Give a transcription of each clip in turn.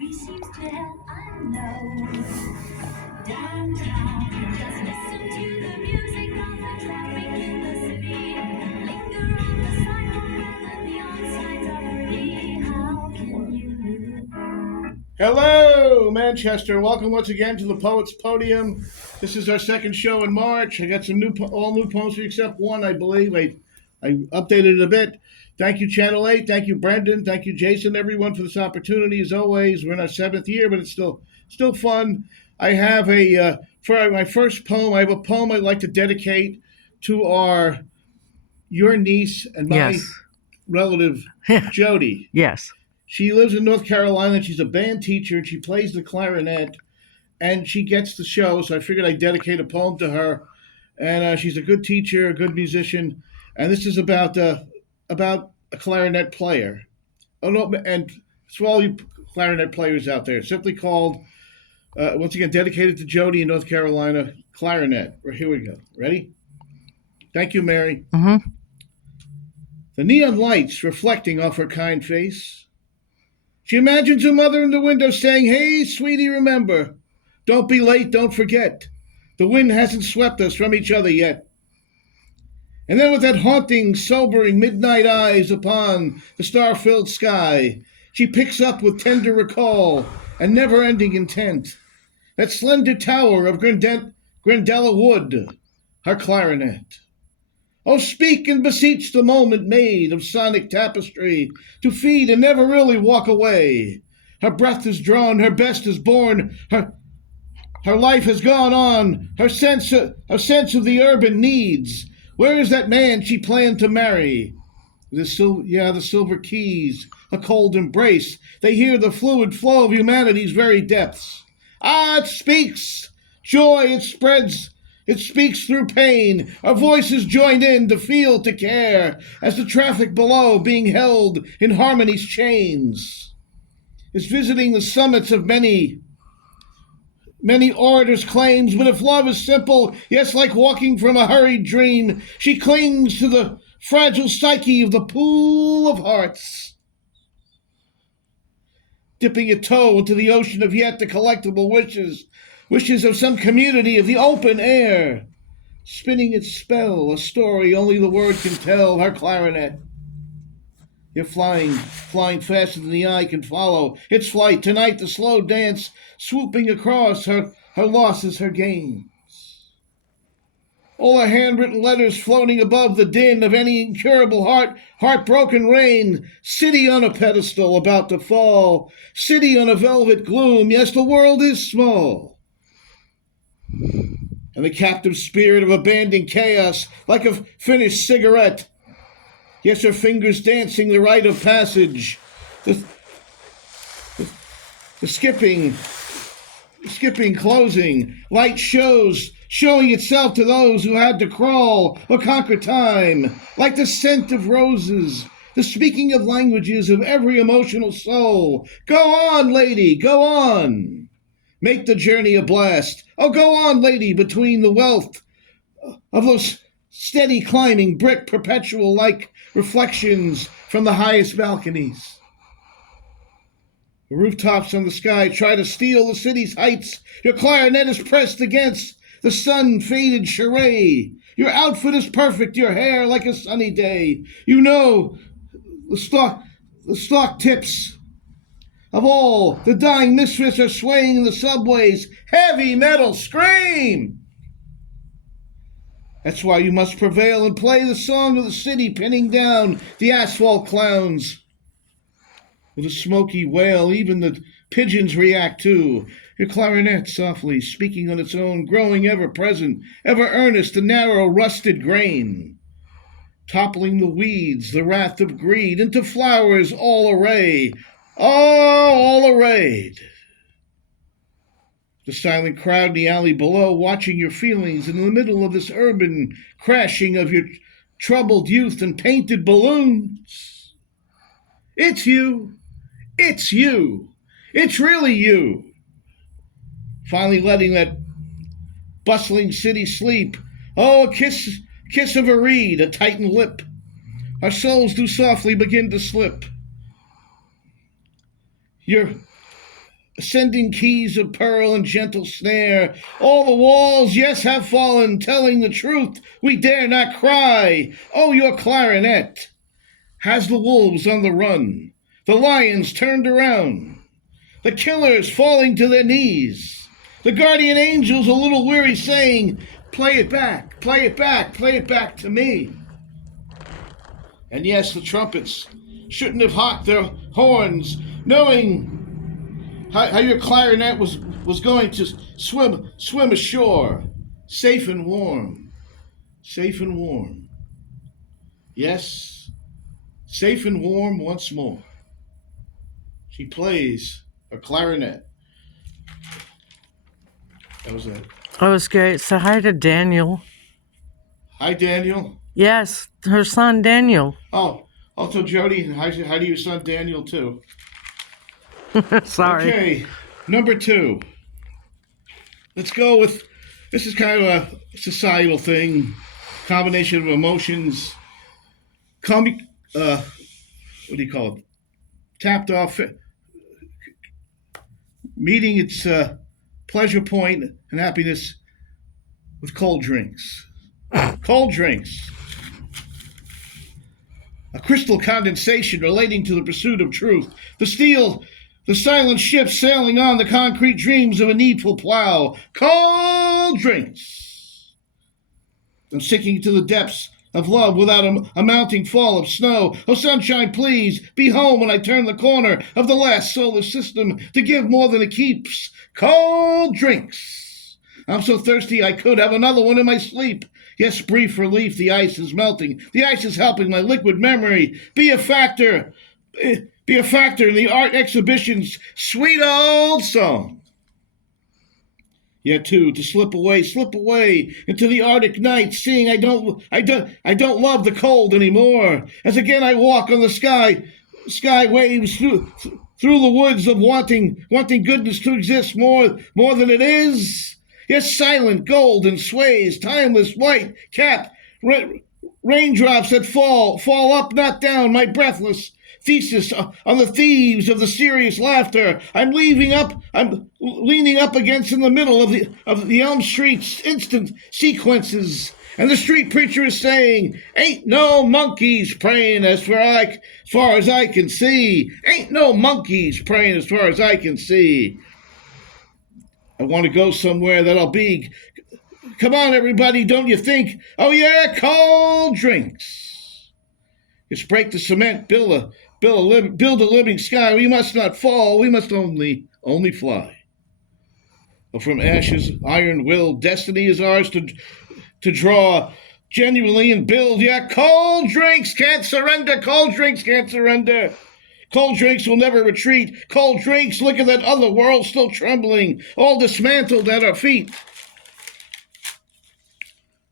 Seems to help, I know. Downtown, just listen to the music of the traffic in the city. Linger on the sidewalk where the neon signs are pretty. How can you live? Hello, Manchester. Welcome once again to the Poets Podium. This is our second show in March. I got some all new poems except one, I believe. I updated it a bit. Thank you, Channel 8. Thank you, Brendan. Thank you, Jason, everyone, for this opportunity. As always, we're in our seventh year, but it's still fun. I have for my first poem, I have a poem I'd like to dedicate to your niece and my Yes. relative, Jody. Yes. She lives in North Carolina. She's a band teacher, and she plays the clarinet, and she gets the show, so I figured I'd dedicate a poem to her. And she's a good teacher, a good musician, and this is about a clarinet player. Oh no, and for all you clarinet players out there, simply called once again dedicated to Jody in North Carolina. Clarinet. Here we go. Ready? Thank you, Mary. Mm-hmm. The neon lights reflecting off her kind face. She imagines her mother in the window saying, "Hey, sweetie, remember, don't be late, don't forget. The wind hasn't swept us from each other yet." And then with that haunting, sobering midnight eyes upon the star-filled sky, she picks up with tender recall and never-ending intent that slender tower of Grendella Wood, her clarinet. Oh, speak and beseech the moment made of sonic tapestry to feed and never really walk away. Her breath is drawn, her best is born, her life has gone on, her sense of the urban needs. Where is that man she planned to marry? The silver keys, a cold embrace. They hear the fluid flow of humanity's very depths. Ah, it speaks! Joy, it spreads. It speaks through pain. Our voices join in to feel, to care, as the traffic below, being held in harmony's chains, is visiting the summits of many orators' claims. But if love is simple, yes, like walking from a hurried dream, she clings to the fragile psyche of the pool of hearts, dipping a toe into the ocean of yet the collectible wishes of some community of the open air, spinning its spell, a story only the word can tell. Her clarinet, you're flying faster than the eye can follow its flight. Tonight, the slow dance swooping across her losses, her gains. All her handwritten letters floating above the din of any incurable heartbroken rain. City on a pedestal about to fall. City on a velvet gloom. Yes, the world is small. And the captive spirit of abandoned chaos, like a finished cigarette. Yes, her fingers dancing the rite of passage. The skipping closing. Light shows, showing itself to those who had to crawl or conquer time. Like the scent of roses, the speaking of languages of every emotional soul. Go on, lady, go on. Make the journey a blast. Oh, go on, lady, between the wealth of those steady climbing brick perpetual like reflections from the highest balconies. The rooftops on the sky try to steal the city's heights. Your clarinet is pressed against the sun-faded charade. Your outfit is perfect, your hair like a sunny day. You know the stock tips of all the dying misfits are swaying in the subways. Heavy metal scream! That's why you must prevail and play the song of the city, pinning down the asphalt clowns. With a smoky wail, even the pigeons react too. Your clarinet softly speaking on its own, growing ever present, ever earnest, the narrow rusted grain. Toppling the weeds, the wrath of greed, into flowers all arrayed. All arrayed. The silent crowd in the alley below, watching your feelings in the middle of this urban crashing of your troubled youth and painted balloons. It's you. It's you. It's really you. Finally letting that bustling city sleep. Oh, a kiss of a reed, a tightened lip. Our souls do softly begin to slip. Your ascending keys of pearl and gentle snare. All the walls, yes, have fallen, telling the truth. We dare not cry. Oh, your clarinet has the wolves on the run, the lions turned around, the killers falling to their knees, the guardian angels a little weary saying, play it back, play it back, play it back to me. And yes, the trumpets shouldn't have hocked their horns, knowing how your clarinet was going to swim ashore, safe and warm, safe and warm. Yes, safe and warm once more. She plays her clarinet. That was it. That was great. So hi to Daniel. Hi, Daniel. Yes, her son Daniel. Oh, also Jody. Hi to your son Daniel too. Sorry. Okay, number 2. Let's go with, this is kind of a societal thing, combination of emotions. What do you call it? Tapped off, meeting its pleasure point and happiness with cold drinks. Cold drinks. A crystal condensation relating to the pursuit of truth. The silent ship sailing on the concrete dreams of a needful plow. Cold drinks. And sinking to the depths of love without a mounting fall of snow. Oh, sunshine, please, be home when I turn the corner of the last solar system to give more than it keeps. Cold drinks. I'm so thirsty I could have another one in my sleep. Yes, brief relief, the ice is melting. The ice is helping my liquid memory be a factor. Be a factor in the art exhibition's sweet old song. Yet too, to slip away into the Arctic night, seeing I don't love the cold anymore. As again I walk on the sky waves through the woods of wanting goodness to exist more than it is. Yes, silent, golden sways, timeless, white, cap, raindrops that fall up, not down, my breathless thesis on the thieves of the serious laughter. I'm leaning up against in the middle of the Elm Street's instant sequences, and the street preacher is saying, "Ain't no monkeys praying as far as I can see. Ain't no monkeys praying as far as I can see." I want to go somewhere that I'll be. Come on, everybody, don't you think? Oh yeah, cold drinks. Just break the cement, build a living sky. We must not fall. We must only fly. But from ashes, iron will, destiny is ours to draw genuinely and build. Yeah, cold drinks can't surrender. Cold drinks can't surrender. Cold drinks will never retreat. Cold drinks, look at that other world still trembling, all dismantled at our feet.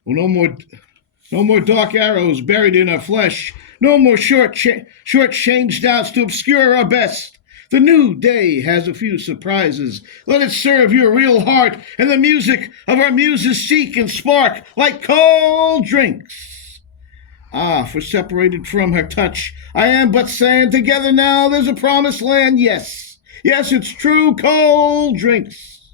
Well, no more dark arrows buried in our flesh. No more short-changed doubts to obscure our best. The new day has a few surprises. Let it serve your real heart, and the music of our muses seek and spark like cold drinks. Ah, for separated from her touch, I am but sand. Together now, there's a promised land. Yes, it's true, cold drinks.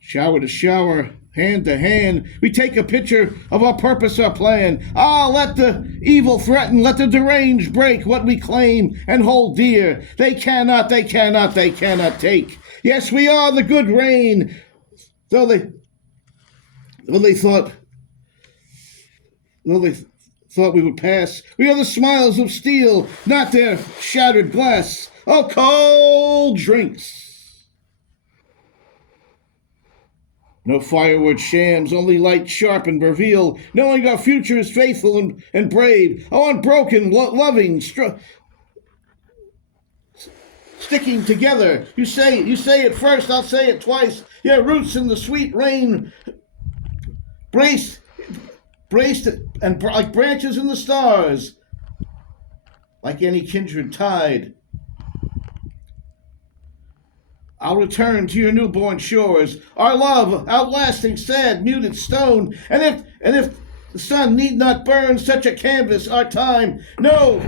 Shower to shower, hand to hand, we take a picture of our purpose, our plan. Ah, let the evil threaten, let the deranged break what we claim and hold dear. They cannot take. Yes, we are the good rain, though they thought we would pass. We are the smiles of steel, not their shattered glass. Oh, cold drinks. No firewood shams, only light sharpened reveal, knowing our future is faithful and brave. Oh, unbroken, loving, sticking together. You say it first, I'll say it twice. Yeah, roots in the sweet rain, braced and like branches in the stars, like any kindred tide. I'll return to your newborn shores, our love outlasting sad muted stone. And if the sun need not burn such a canvas, our time, no,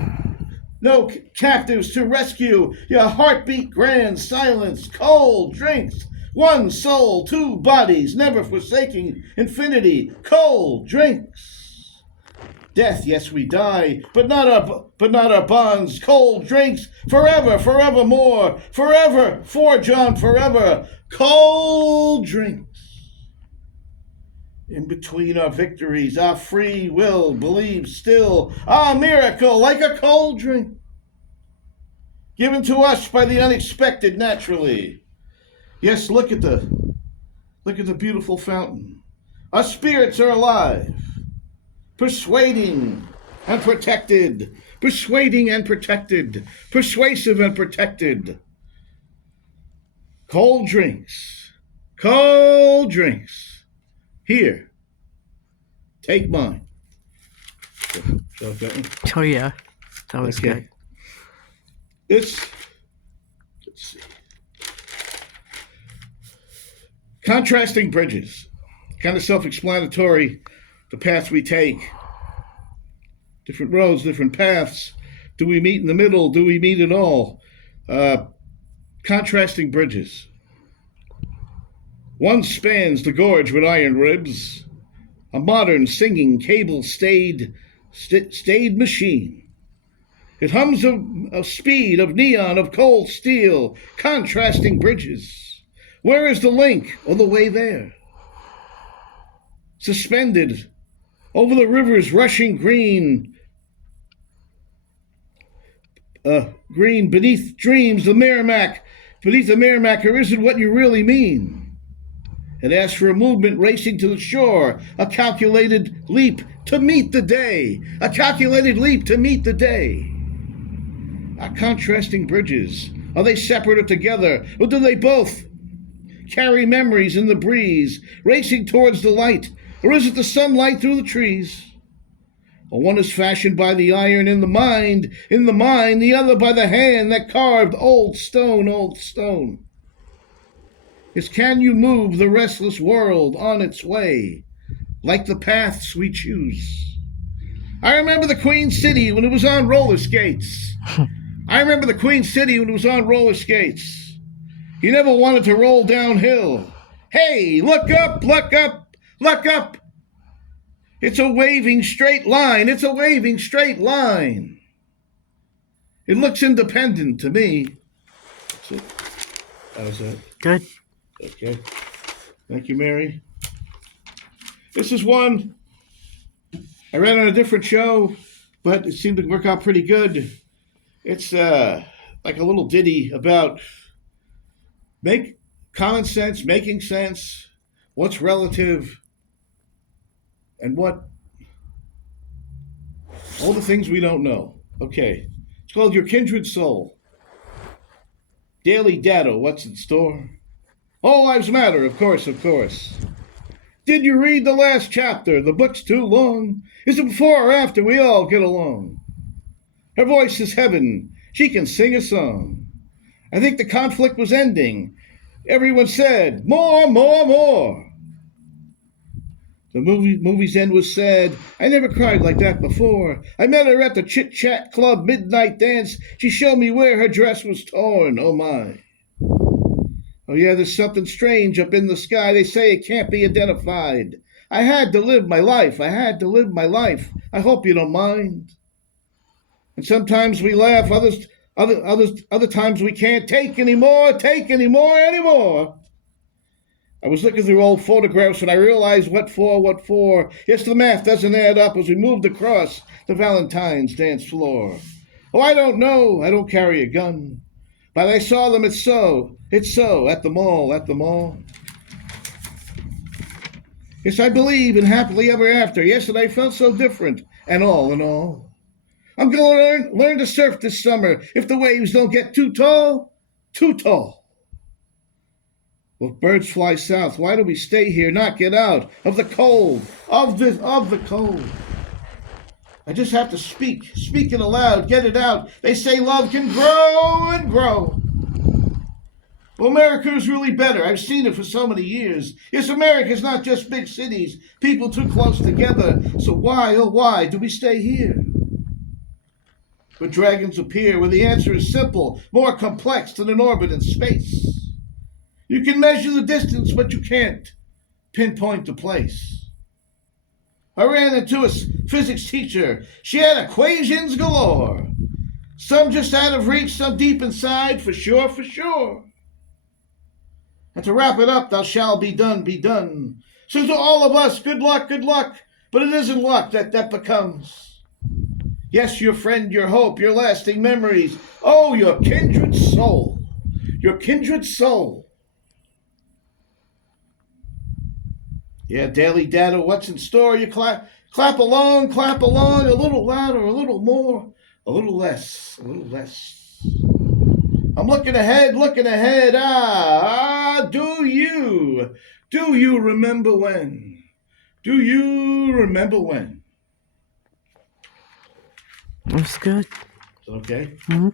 No captives to rescue. Your heartbeat grand silence. Cold drinks. One soul, two bodies, never forsaking infinity. Cold drinks. Death, yes, we die, but not our bonds. Cold drinks, forever, forevermore, forever, for John, forever. Cold drinks. In between our victories, our free will believes still. Our miracle, like a cold drink, given to us by the unexpected naturally. Yes, look at the beautiful fountain. Our spirits are alive, persuading and protected, persuading and protected, persuasive and protected. Cold drinks, cold drinks. Here, take mine. Okay. Oh, yeah. That was good. Let's see. Contrasting bridges. Kind of self-explanatory, the paths we take. Different roads, different paths. Do we meet in the middle? Do we meet at all? Contrasting bridges. One spans the gorge with iron ribs, a modern singing cable-stayed machine. It hums of speed, of neon, of cold steel, contrasting bridges. Where is the link or the way there? Suspended over the river's rushing green, beneath dreams, beneath the Merrimack, or is it what you really mean? It asks for a movement racing to the shore, a calculated leap to meet the day, a calculated leap to meet the day. Our contrasting bridges, are they separate or together, or do they both carry memories in the breeze, racing towards the light, or is it the sunlight through the trees? Or one is fashioned by the iron in the mind, the other by the hand that carved old stone. Is can you move the restless world on its way, like the paths we choose? I remember the Queen City when it was on roller skates. You never wanted to roll downhill. Hey, look up, look up, look up. It's a waving straight line. It looks independent to me. So, how's that? Good. Okay. Thank you, Mary. This is one I read on a different show, but it seemed to work out pretty good. It's like a little ditty about making sense, what's relative, and what all the things we don't know. Okay. It's called Your Kindred Soul. Daily data, what's in store? All lives matter, of course. Did you read the last chapter? The book's too long. Is it before or after we all get along? Her voice is heaven. She can sing a song. I think the conflict was ending. Everyone said, more, more, more. The movie's end was sad. I never cried like that before. I met her at the Chit Chat Club midnight dance. She showed me where her dress was torn. Oh, my. Oh, yeah, there's something strange up in the sky. They say it can't be identified. I had to live my life. I hope you don't mind. And sometimes we laugh. Other times we can't take anymore. I was looking through old photographs and I realized what for. Yes, the math doesn't add up as we moved across the Valentine's dance floor. Oh, I don't know. I don't carry a gun. But I saw them, it's so, at the mall. Yes, I believe in happily ever after. Yesterday I felt so different, and all in all. I'm going to learn to surf this summer if the waves don't get too tall. Well, if birds fly south, why do we stay here, not get out of the cold, of the cold? I just have to speak it aloud, get it out. They say love can grow and grow. Well, America is really better. I've seen it for so many years. Yes, America's not just big cities, people too close together. So why, oh why, do we stay here? where dragons appear, where the answer is simple, more complex than an orbit in space. You can measure the distance, but you can't pinpoint the place. I ran into a physics teacher. She had equations galore. Some just out of reach, some deep inside, for sure, for sure. And to wrap it up, thou shalt be done, be done. So to all of us, good luck, good luck. But it isn't luck that becomes. Yes, your friend, your hope, your lasting memories. Oh, your kindred soul. Your kindred soul. Yeah, daily data, what's in store? You clap along, a little louder, a little more, a little less, a little less. I'm looking ahead. Do you remember when? Do you remember when? That's good. Is that okay? Mm-hmm.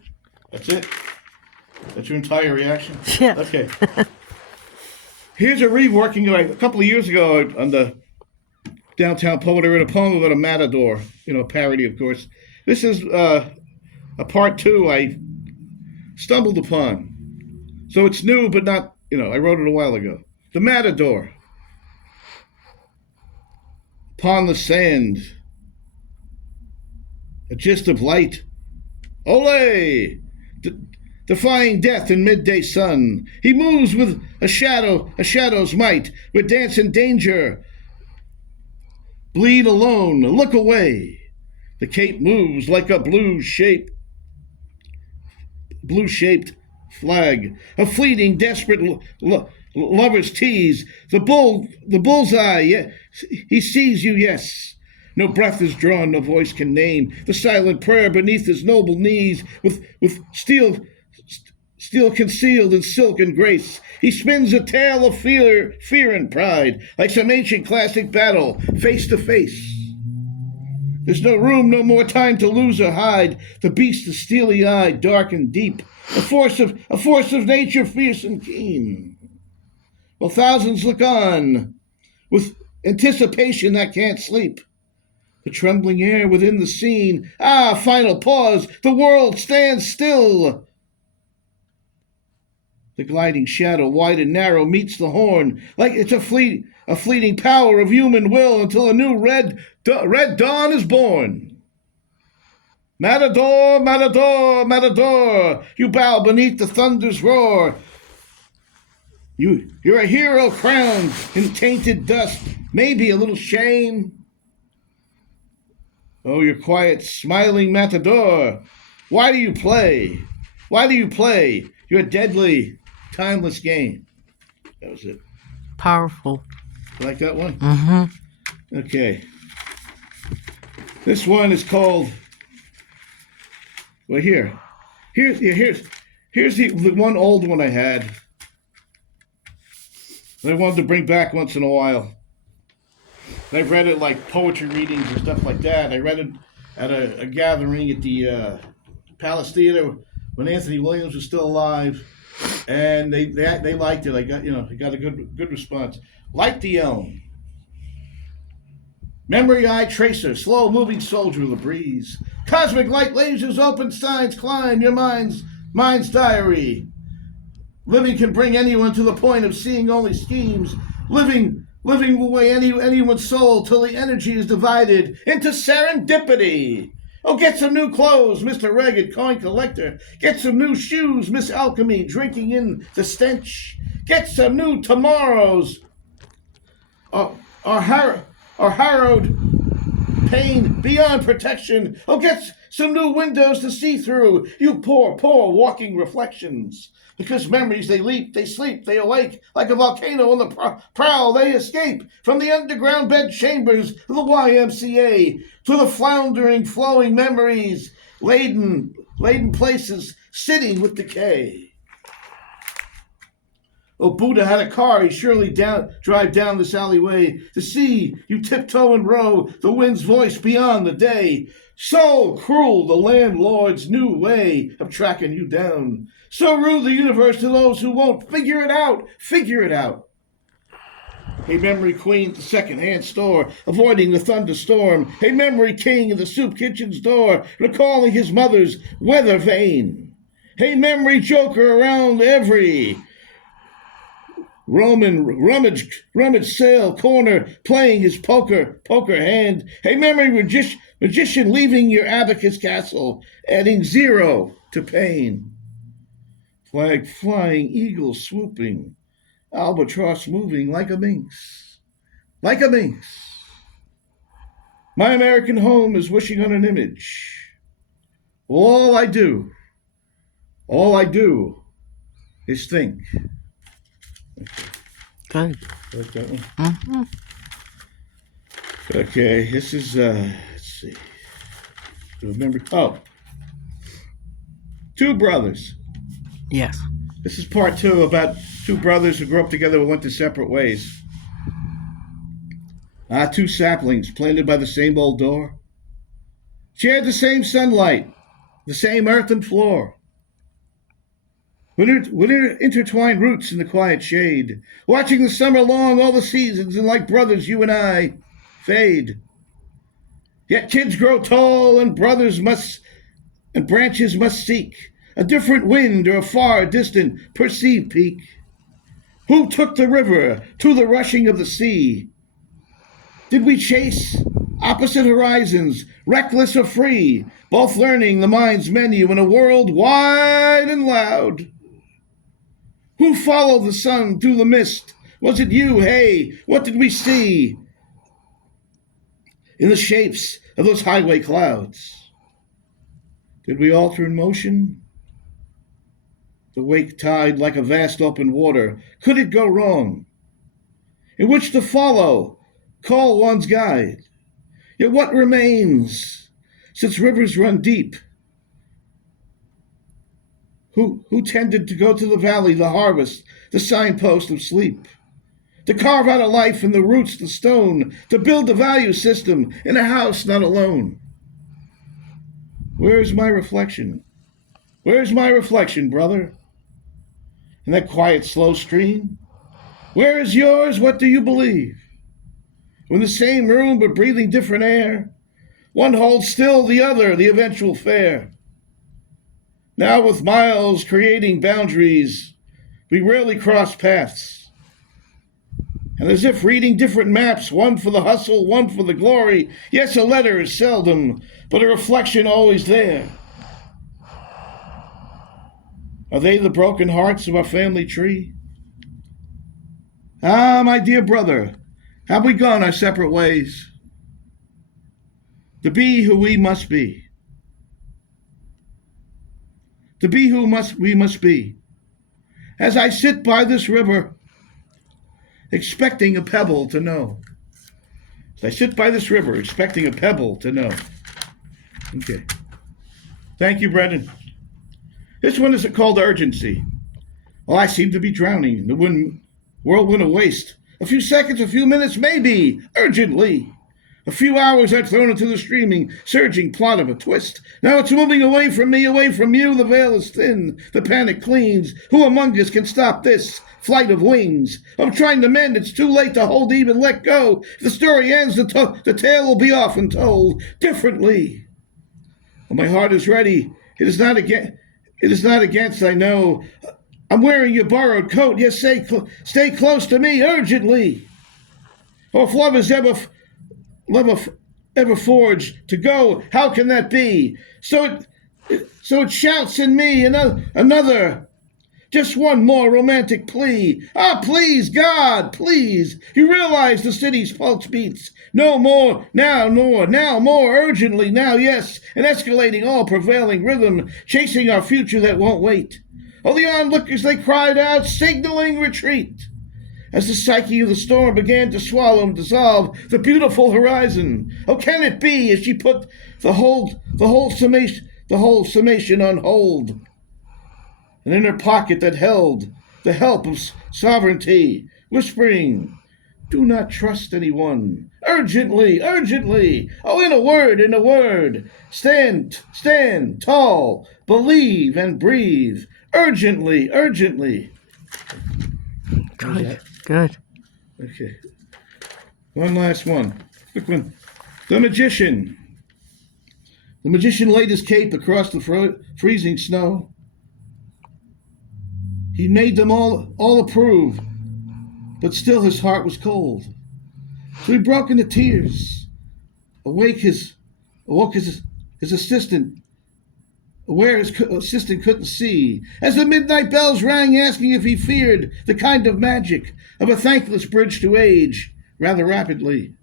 That's it? That's your entire reaction? Yeah. Okay. Here's a reworking a couple of years ago on the Downtown Poet. I wrote a poem about a matador, a parody, of course. This is a part two I stumbled upon. So it's new, but not, I wrote it a while ago. The matador. Upon the sand, a gist of light. Ole! Defying death in midday sun. He moves with a shadow's might, with dance and danger. Bleed alone, look away. The cape moves like a blue-shaped flag. A fleeting, desperate lover's tease. The bullseye, yeah, he sees you, yes. No breath is drawn, no voice can name the silent prayer beneath his noble knees, with steel concealed in silk and grace. He spins a tale of fear and pride, like some ancient classic battle, face to face. There's no room, no more time to lose or hide. The beast is steely-eyed, dark and deep, a force of nature, fierce and keen. While thousands look on, with anticipation that can't sleep. The trembling air within the scene. Final pause. The world stands still. The gliding shadow, wide and narrow, meets the horn, like it's a fleeting power of human will until a new red dawn is born. Matador, matador, matador, you bow beneath the thunder's roar. You're a hero crowned in tainted dust, maybe a little shame. Oh, your quiet, smiling matador, why do you play? Why do you play your deadly, timeless game? That was it. Powerful. You like that one? Mm-hmm. Okay. This one is called. Well, here's the one old one I had that I wanted to bring back once in a while. And I've read it like poetry readings and stuff like that. I read it at a gathering at the Palace Theater when Anthony Williams was still alive, and they liked it. I got a good response. Like the elm, memory eye tracer, slow moving soldier of the breeze. Cosmic light lasers, open signs climb your mind's diary. Living can bring anyone to the point of seeing only schemes. Living away anyone's soul till the energy is divided into serendipity. Oh, get some new clothes, Mr. Ragged Coin Collector. Get some new shoes, Miss Alchemy, drinking in the stench. Get some new tomorrows. Our harrowed pain beyond protection. Oh, get some new windows to see through, you poor walking reflections. Because memories, they leap, they sleep, they awake. Like a volcano on the prowl, they escape from the underground bed chambers of the YMCA to the floundering, flowing memories, laden places, sitting with decay. Oh, Buddha had a car, he'd surely drive down this alleyway to see you tiptoe and row the wind's voice beyond the day. So cruel the landlord's new way of tracking you down. So rude the universe to those who won't figure it out. Hey, memory queen at the second-hand store, avoiding the thunderstorm. Hey, memory king at the soup kitchen's door, recalling his mother's weather vane. Hey, memory joker around every Roman rummage sale corner, playing his poker hand. Hey, memory magician leaving your abacus castle, adding 0 to pain. Flag flying, eagle swooping, albatross moving like a minx. Like a minx. My American home is wishing on an image. All I do is think. Good. Like that one? Mm-hmm. Okay, this is, let's see. Remember, oh. Two brothers. Yes. This is part 2 about 2 brothers who grew up together but went their separate ways. 2 saplings planted by the same old door. Shared the same sunlight, the same earthen floor. With intertwined roots in the quiet shade, watching the summer long, all the seasons, and like brothers, you and I fade. Yet kids grow tall, and branches must seek a different wind or a far distant perceived peak. Who took the river to the rushing of the sea? Did we chase opposite horizons, reckless or free, both learning the mind's menu in a world wide and loud? Who followed the sun through the mist? Was it you? Hey, what did we see in the shapes of those highway clouds? Did we alter in motion? The wake tide like a vast open water. Could it go wrong? In which to follow, call one's guide. Yet what remains, since rivers run deep? Who tended to go to the valley, the harvest, the signpost of sleep? To carve out a life in the roots, the stone, to build the value system in a house not alone. Where's my reflection? Where's my reflection, brother? In that quiet, slow stream? Where is yours? What do you believe? In the same room but breathing different air, one holds still the other, the eventual fair. Now with miles creating boundaries, we rarely cross paths. And as if reading different maps, one for the hustle, one for the glory. Yes, a letter is seldom, but a reflection always there. Are they the broken hearts of our family tree? Ah, my dear brother, have we gone our separate ways? To be who we must be. To be who we must be. As I sit by this river, expecting a pebble to know. As I sit by this river, expecting a pebble to know. Okay. Thank you, Brendan. This one is called Urgency. Well, I seem to be drowning. The world went to waste. A few seconds, a few minutes, maybe, urgently. A few hours I've thrown into the streaming, surging plot of a twist. Now it's moving away from me, away from you. The veil is thin, the panic cleans. Who among us can stop this flight of wings? I'm trying to mend, it's too late to hold, even let go. If the story ends, the tale will be often told differently. When my heart is ready, it is not against, I know. I'm wearing your borrowed coat. Yes, stay close to me urgently. Oh, if love is ever forged to go, how can that be? So it shouts in me another, just one more romantic plea. Ah, please, God, please. You realize the city's pulse beats. No more, now more urgently, now, yes, an escalating, all prevailing rhythm, chasing our future that won't wait. Oh, the onlookers, they cried out, signaling retreat. As the psyche of the storm began to swallow and dissolve the beautiful horizon. Oh, can it be, as she put the whole summation on hold? An inner pocket that held the help of sovereignty, whispering, do not trust anyone. Urgently, urgently. Oh, in a word. Stand tall, believe and breathe. Urgently. Good. Good. Okay. One last one. Quick one. The magician. The magician laid his cape across the freezing snow. He made them all approve, but still his heart was cold. So he broke into tears, awoke his assistant, where his assistant couldn't see, as the midnight bells rang, asking if he feared the kind of magic of a thankless bridge to age rather rapidly.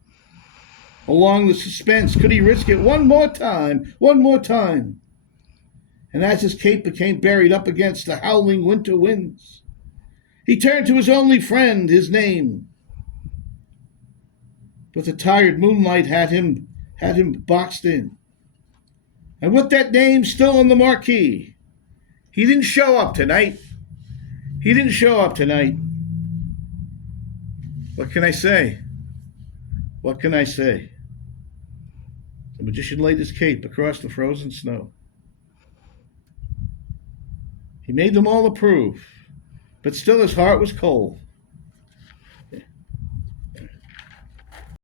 Along the suspense, could he risk it one more time? And as his cape became buried up against the howling winter winds, he turned to his only friend, his name. But the tired moonlight had him boxed in. And with that name still on the marquee, he didn't show up tonight. What can I say? The magician laid his cape across the frozen snow. He made them all approve, but still his heart was cold.